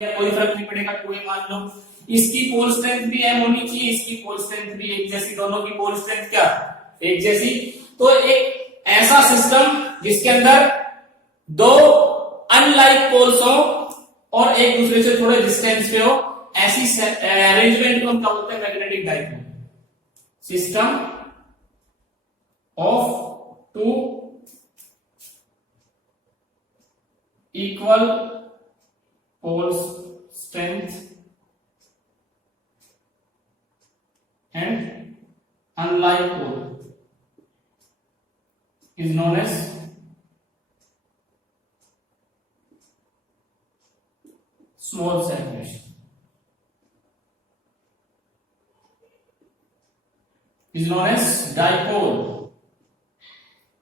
कोई फर्क नहीं पड़ेगा, कोई मान लो इसकी पोल स्ट्रेंथ भी m होनी चाहिए, इसकी पोल स्ट्रेंथ भी एक जैसी, दोनों की पोल स्ट्रेंथ क्या एक जैसी। तो एक ऐसा सिस्टम जिसके अंदर दो अनलाइक पोल्स हो और एक दूसरे से थोड़े डिस्टेंस पे हो, ऐसी अरेंजमेंट को हम क्या बोलते हैं, magnetic dipole. System of two equal poles strength and unlike pole is known as small separation, is known as dipole।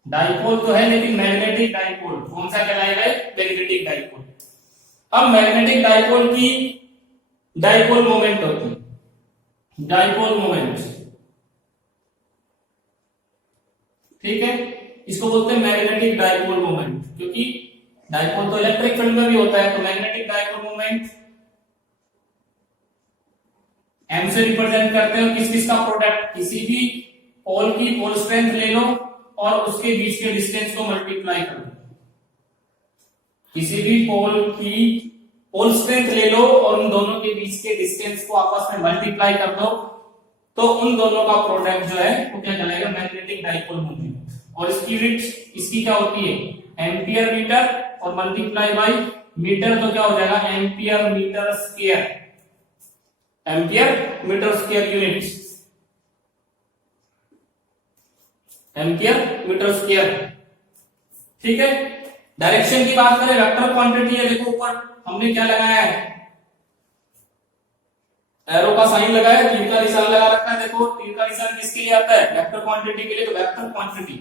Dipole तो है लेकिन मैग्नेटिक डाइपोल कौन सा कहलाएगा, मैग्नेटिक डाइपोल। अब मैग्नेटिक डाइपोल की डाइपोल मोमेंट होती है, डाइपोल मोमेंट, ठीक है, इसको बोलते हैं मैग्नेटिक डाइपोल मोमेंट, क्योंकि डाइपोल तो इलेक्ट्रिक फील्ड में भी होता है। तो मैग्नेटिक डाइपोल मोमेंट m से रिप्रेजेंट करते हो किस किस का प्रोडक्ट, किसी भी पोल की पोल स्ट्रेंथ ले लो और उसके बीच के डिस्टेंस को मल्टीप्लाई कर दो। किसी भी पोल की पोल स्ट्रेंथ ले लो और उन दोनों के बीच के डिस्टेंस को आपस में मल्टीप्लाई कर दो, तो उन दोनों का प्रोडक्ट जो है वो क्या कहलाएगा, मैग्नेटिक डाइपोल मोमेंट। और इसकी यूनिट इसकी क्या होती है, एम्पियर मीटर, और मल्टीप्लाई बाय मीटर तो क्या हो जाएगा, ampere metre square, ampere metre square unit, ampere metre square, ठीक है। डायरेक्शन की बात करें, वेक्टर क्वांटिटी है, देखो ऊपर हमने क्या लगाया है, एरो का साइन लगाया है, तीर का निशान लगा रखा है। देखो तीर का निशान किसके लिए आता है, वेक्टर क्वांटिटी के लिए। तो vector quantity,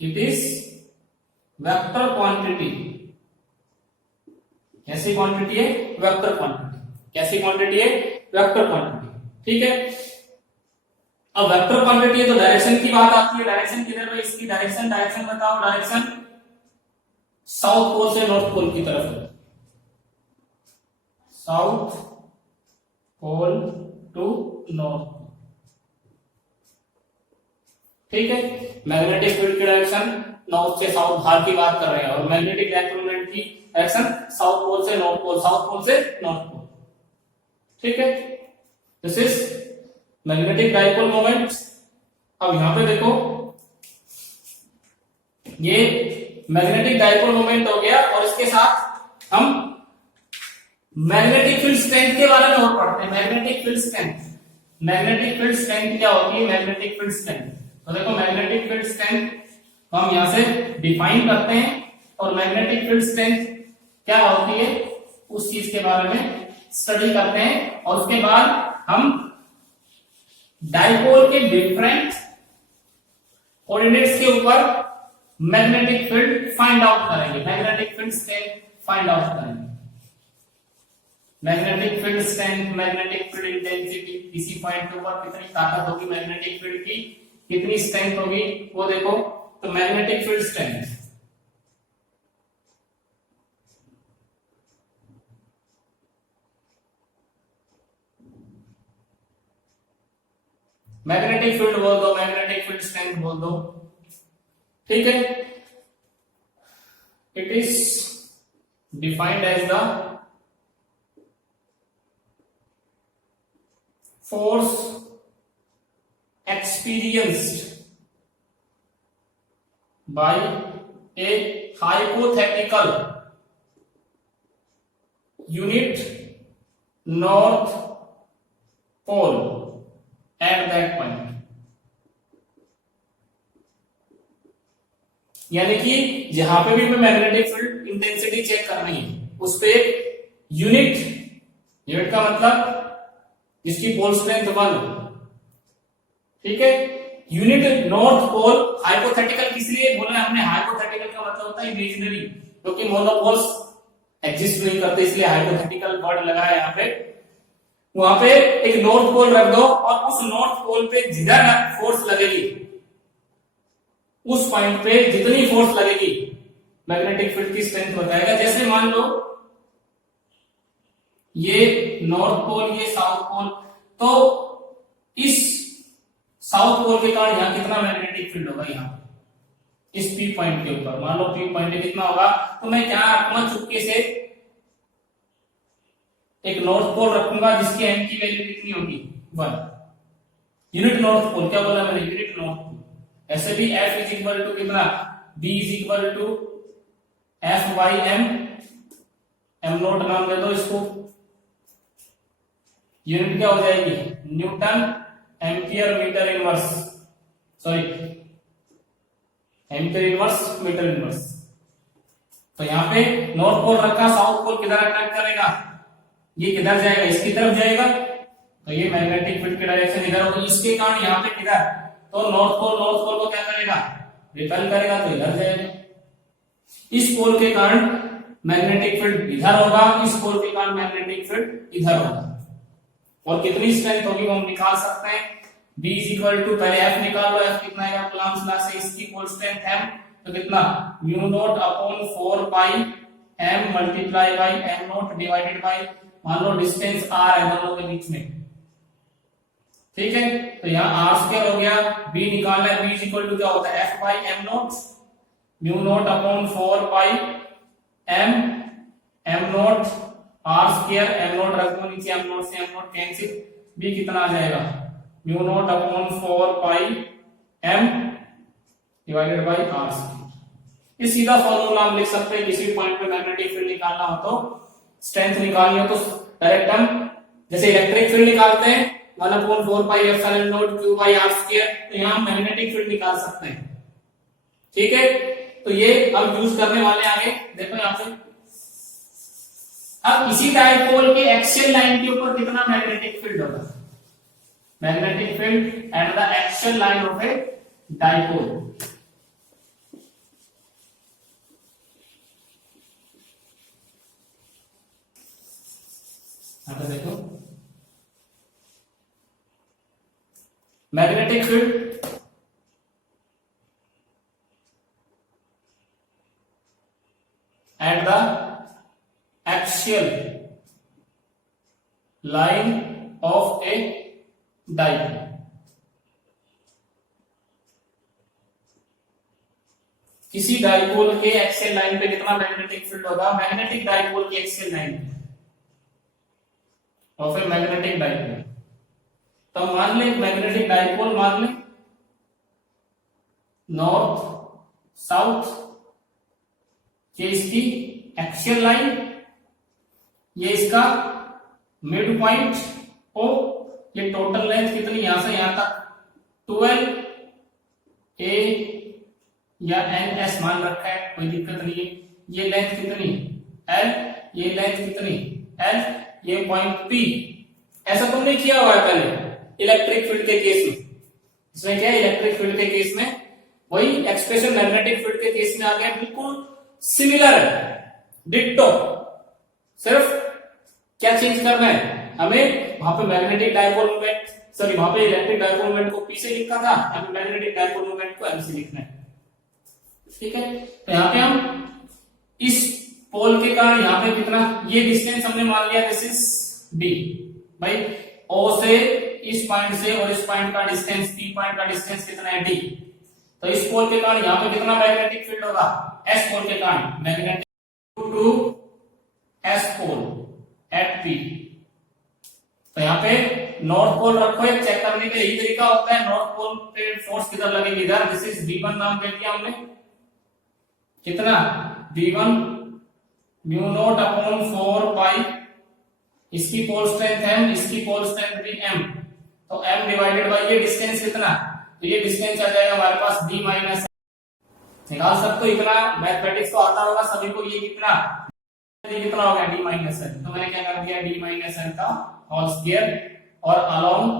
it is vector quantity. कैसी क्वांटिटी है, वेक्टर क्वांटिटी। कैसी क्वांटिटी है, वेक्टर क्वांटिटी, ठीक है। अब वेक्टर क्वांटिटी है तो डायरेक्शन की बात आती है। डायरेक्शन किधर है, इसकी डायरेक्शन, डायरेक्शन बताओ, डायरेक्शन साउथ पोल से नॉर्थ पोल की तरफ है, साउथ पोल टू नॉर्थ, ठीक है। मैग्नेटिक फील्ड की डायरेक्शन नॉर्थ से साउथ, बाहर की बात कर रहे हैं, और मैग्नेटिक डाइपोल मोमेंट की डायरेक्शन साउथ पोल से नॉर्थ पोल, साउथ पोल से नॉर्थ पोल, ठीक है। This is magnetic dipole moment. अब यहां पे देखो, ये मैग्नेटिक डाइपोल मोमेंट हो गया, और इसके साथ हम मैग्नेटिक फील्ड स्ट्रेंथ के बारे में और पढ़ते हैं। Magnetic field strength, magnetic field strength क्या होती है, मैग्नेटिक फील्ड स्ट्रेंथ। तो देखो मैग्नेटिक फील्ड स्ट्रेंथ हम यहां से डिफाइन करते हैं, और मैग्नेटिक फील्ड स्ट्रेंथ क्या होती है उस चीज के बारे में स्टडी करते हैं, और उसके बाद हम डाइपोल के डिफरेंट कोऑर्डिनेट्स के ऊपर मैग्नेटिक फील्ड फाइंड आउट करेंगे, magnetic field strength find out करेंगे। Magnetic field strength, magnetic field intensity, किसी पॉइंट के ऊपर कितनी ताकत होगी मैग्नेटिक फील्ड की, कितनी स्ट्रेंथ होगी वो देखो। तो magnetic field strength, magnetic field बोल दो, मैग्नेटिक फील्ड स्ट्रेंथ बोल दो, ठीक है। It is defined as the force experienced by a hypothetical unit north pole at that point। यानी कि जहां पे भी मैग्नेटिक फील्ड इंटेंसिटी चेक करनी है, उस पे यूनिट, यूनिट का मतलब जिसकी पोल स्ट्रेंथ 1, ठीक है। यूनिट नॉर्थ पोल, हाइपोथेटिकल किस लिए बोला हमने, हाइपोथेटिकल का मतलब होता है इमेजिनरी, क्योंकि मोनोपोल्स एग्जिस्ट नहीं करते, इसलिए हाइपोथेटिकल वर्ड लगा है यहाँ पे। वहां पे एक नॉर्थ पोल रख दो, और उस नॉर्थ पोल पे जिधर फोर्स लगेगी उस पॉइंट पे जितनी फोर्स लगेगी मैग्नेटिक फील्ड की स्ट्रेंथ बताएगा। जैसे मान लो ये नॉर्थ पोल, ये साउथ पोल। तो इस साउथ पोल के कारण यहाँ कितना मैग्नेटिक फील्ड होगा, यहाँ इस पी पॉइंट के ऊपर, मान लो पी पॉइंट कितना होगा, तो मैं क्या रखूंगा, चुपके से एक नॉर्थ पोल रखूंगा जिसकी एम की वैल्यू कितनी होगी 1 यूनिट नॉर्थ पोल। क्या बोला मैंने, यूनिट नॉर्थ पोल। ऐसे भी F इज इक्वल टू कितना, B is equal to F by M, M note नाम दे दो इसको। यूनिट क्या हो जाएगी, newton ampere metre inverse, sorry ampere inverse metre inverse. तो यहाँ पे नॉर्थ पोल रखा, साउथ पोल किधर अट्रैक्ट करेगा, ये किधर जाएगा, इसकी तरफ जाएगा। तो ये मैग्नेटिक फील्ड की डायरेक्शन इधर होगी, इसके कारण यहाँ पे किधर, तो नॉर्थ पोल को क्या करेगा, रिपेल करेगा, तो इधर जाएगा। इस पोल के कारण मैग्नेटिक फील्ड इधर होगा, इस पोल के कारण मैग्नेटिक फील्ड इधर होगा। और कितनी स्ट्रेंथ होगी वो हम निकाल सकते हैं। B इज इक्वल टू, पहले F निकाल लो, F कितना आएगा, कूलम्ब्स लॉ से इसकी पोल स्ट्रेंथ है, तो कितना mu naught upon 4 pi m multiply by m not divided by, मान लो डिस्टेंस r है दोनों के बीच में, ठीक है। तो यहाँ r स्क्वायर हो गया, B निकालना है, B इज इक्वल टू क्या होता है, F by m not, mu naught upon 4 pi m not r square, m not रख दो नीचे, m नॉट से m नॉट कैंसिल, B कितना आ जाएगा, mu naught upon 4 pi m divided by r square. ये सीधा फॉर्मूला हम लिख सकते हैं, किसी पॉइंट पे मैग्नेटिक फील्ड निकालना हो तो, स्ट्रेंथ निकालनी हो तो डायरेक्ट हम जैसे इलेक्ट्रिक फील्ड निकालते हैं 1/4 pi epsilon not q by r square, तो यहां हम मैग्नेटिक फील्ड निकाल सकते हैं, ठीक है। तो ये हम यूज करने वाले आगे, देखो यहां पे अब इसी डाइपोल के एक्सियल लाइन के ऊपर कितना मैग्नेटिक फील्ड होगा, magnetic field at the axial line of a dipole. यहां पे देखो magnetic field at the axial line of a dipole. किसी डाइपोल के एक्सियल लाइन पे कितना मैग्नेटिक फील्ड होगा, मैग्नेटिक डाइपोल की एक्सियल लाइन और फिर मैग्नेटिक डाइपोल। तो मान ले मैग्नेटिक डाइपोल, मान ले नॉर्थ साउथ ये इसकी एक्सियल लाइन, ये इसका मिड पॉइंट ओ, ये टोटल लेंथ कितनी यहां से यहां तक 12 a या n s मान रखा है, कोई दिक्कत नहीं है। ये लेंथ कितनी l, ये लेंथ कितनी l, ये पॉइंट p। ऐसा तुमने किया हुआ है पहले इलेक्ट्रिक फील्ड के केस में। इसमें क्या है, इलेक्ट्रिक फील्ड के केस में वही एक्सप्रेशन मैग्नेटिक फील्ड के केस में आ गया, बिल्कुल सिमिलर है, डिट्टो। सिर्फ क्या चेंज करना है हमें, वहां पे मैग्नेटिक डाइपोल मोमेंट, सॉरी वहां पे इलेक्ट्रिक डाइपोल मोमेंट को p से लिखा था, यहाँ पे मैग्नेटिक डाइपोल मोमेंट को m से लिखना है, ठीक है। तो यहाँ पे हम इस पोल के कारण यहाँ पे कितना, ये डिस्टेंस हमने मान लिया दिस इज d, भाई o से इस पॉइंट से और इस पॉइंट का डिस्टेंस, p पॉइंट का डिस्टेंस कितना है d। तो इस पोल के कारण यहाँ पे कितना मैग्नेटिक फील्ड होगा, s पोल के कारण magnetic to s pole at p। तो यहाँ पे नॉर्थ पोल रखो, एक चेक करने के यही तरीका होता है, नॉर्थ पोल पे फोर्स किधर लगेगी, इधर, दिस इज v1 नाम दे दिया हमने, कितना v1 म्यू नॉट अपॉन 4 पाई, इसकी पोल स्ट्रेंथ m, इसकी पोल स्ट्रेंथ भी m, तो m डिवाइडेड बाई ये डिस्टेंस कितना, तो ये डिस्टेंस आ जाएगा हमारे पास d माइनस, निकाल सकते हो, इतना मैथमेटिक्स को आता होगा सभी को, ये कितना हो गया d माइनस n। तो मैंने क्या कर दिया, d माइनस n का होल स्क्वायर और अलोंग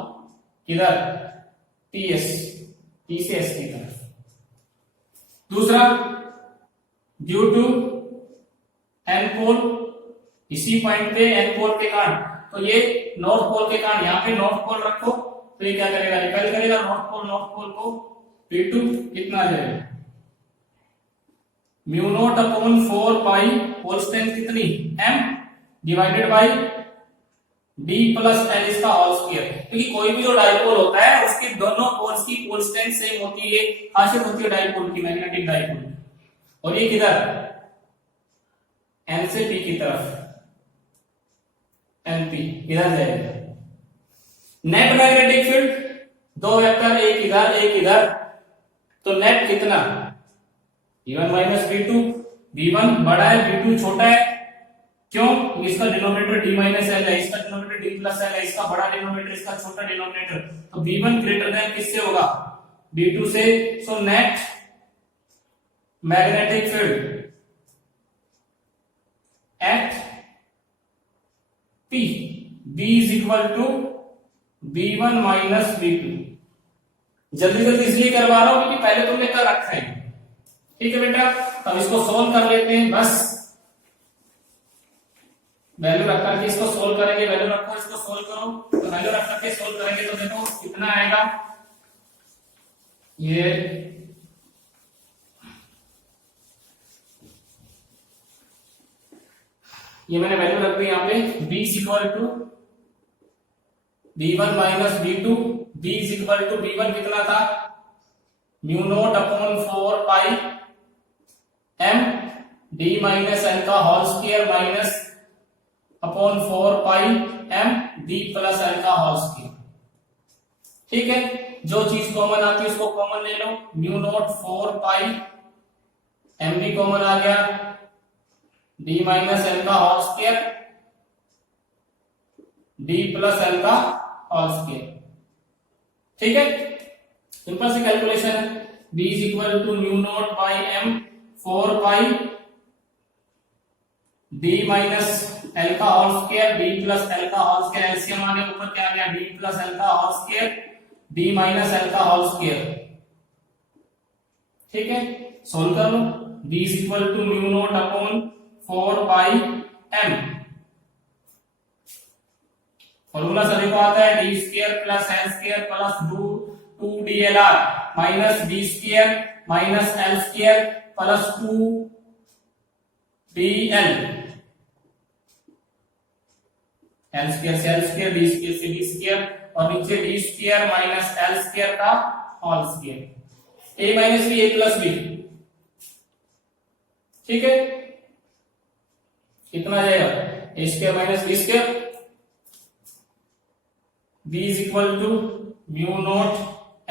किधर ts, t से s की तरफ। दूसरा ड्यू टू n पोल, इसी पॉइंट पे n पोल के कारण, तो ये नॉर्थ पोल के कारण यहाँ पे नॉर्थ पोल रखो, तो ये क्या करेगा, रिपेल करेगा नॉर्थ पोल को, p2 कितना आ जाएगा, म्यू नॉट अपॉन 4 पाई, पोल स्ट्रेंथ कितनी m divided by D plus L इसका होल स्क्वायर, क्योंकि कोई भी जो डाइपोल होता है उसके दोनों पोल्स की पोल स्ट्रेंथ सेम होती है, खासियत होती है डाइपोल की, मैग्नेटिक डाइपोल। और ये किधर, एन से पी की तरफ, एनपी इधर जाएगा। नेट मैग्नेटिक फील्ड, दो वेक्टर एक इधर एक इधर, तो नेट कितना, V1 माइनस V2, V1 बड़ा है V2 छोटा है, क्यों, इसका डिनोमिनेटर d माइनस एल है, इसका डिनोमिनेटर d प्लस एल है, इसका बड़ा डिनोमिनेटर इसका छोटा डिनोमिनेटर, तो V1 ग्रेटर देन किससे होगा, V2 से। So net magnetic field at P, B is equal to V1 minus V2। जल्दी जल्दी इसलिए करवा रहा हूं क्योंकि पहले तुमने कर रखा है, ठीक है बेटा। तो इसको सोल्व कर लेते हैं, बस वैल्यू रख करके इसको सोल्व करेंगे, वैल्यू रखो इसको सोल्व करो, तो वैल्यू रख करके सोल्व करेंगे तो देखो कितना आएगा, ये मैंने वैल्यू रख दी यहाँ पे, b is equal to v1 minus v2, b is equal to v1 कितना था, mu naught upon 4 pi m d minus n का whole square minus upon 4 pi m d plus n का होल स्क्वायर। ठीक है, जो चीज common आती है उसको कॉमन ले लो, म्यू नॉट 4 पाई m भी कॉमन आ गया, d माइनस n का whole square d plus n का होल स्क्वायर। ठीक है, सिंपल सी कैलकुलेशन है, b is equal to mu naught by m 4 pi d minus l का whole square d plus l का होल स्क्वायर, एलसीएम आने ऊपर क्या आ गया, d प्लस l का whole square d minus l का होल स्क्वायर। ठीक है, सोल्व कर लो, b is equal to mu naught upon 4 pi m, formula सभी को आता है, d square plus l square plus 2dlr minus b square minus l square plus 2dl, l square से l स्क्वायर, d स्क्वायर से d square, और नीचे d square minus l square का whole square, a minus b a plus b। ठीक है, कितना जाएगा, a square minus b square, b is equal to mu naught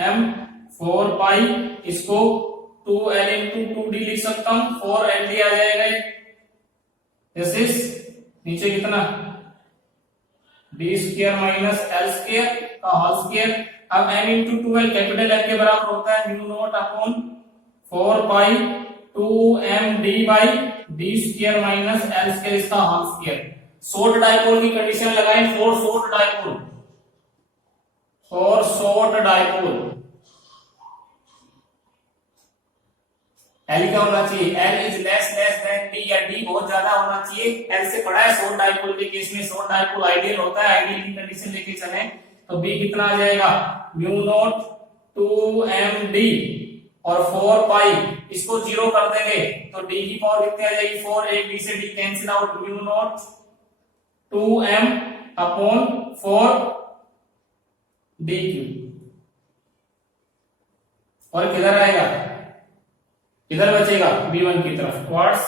m 4 pi, इसको 2l into 2d लिख सकता हूं, 4ld आ जाएगा, दिस इज नीचे कितना d square minus l square का होल स्क्वायर। अब m into 2l capital L के बराबर होता है mu naught upon 4 pi 2md by d square minus l square इसका होल स्क्वायर। शॉर्ट डाइपोल की कंडीशन लगाएं, for short dipole, for short dipole L क्या होना चाहिए, L is less than D, या D बहुत ज्यादा होना चाहिए, L से बड़ा है। शॉर्ट डाइपोल के केस में शॉर्ट डाइपोल आइडियल होता है, आइडियल की कंडीशन लेके चलें तो B कितना आ जाएगा, म्यू नॉट 2md और 4 पाई, इसको 0 कर देंगे तो D की पावर कितनी आ जाएगी 4, एक D से D cancel out, mu naught 2m upon 4 dq, और किधर आएगा, किधर बचेगा, B1 की तरफ टुवर्ड्स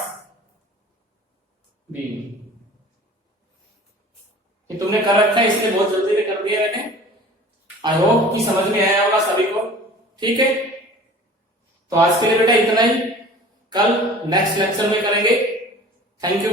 B। ये तुमने कर रखा है इसलिए बहुत जल्दी में कर दिया मैंने, आई होप कि समझ में आया होगा सभी को। ठीक है, तो आज के लिए बेटा इतना ही, कल नेक्स्ट लेक्चर में करेंगे। Thank you.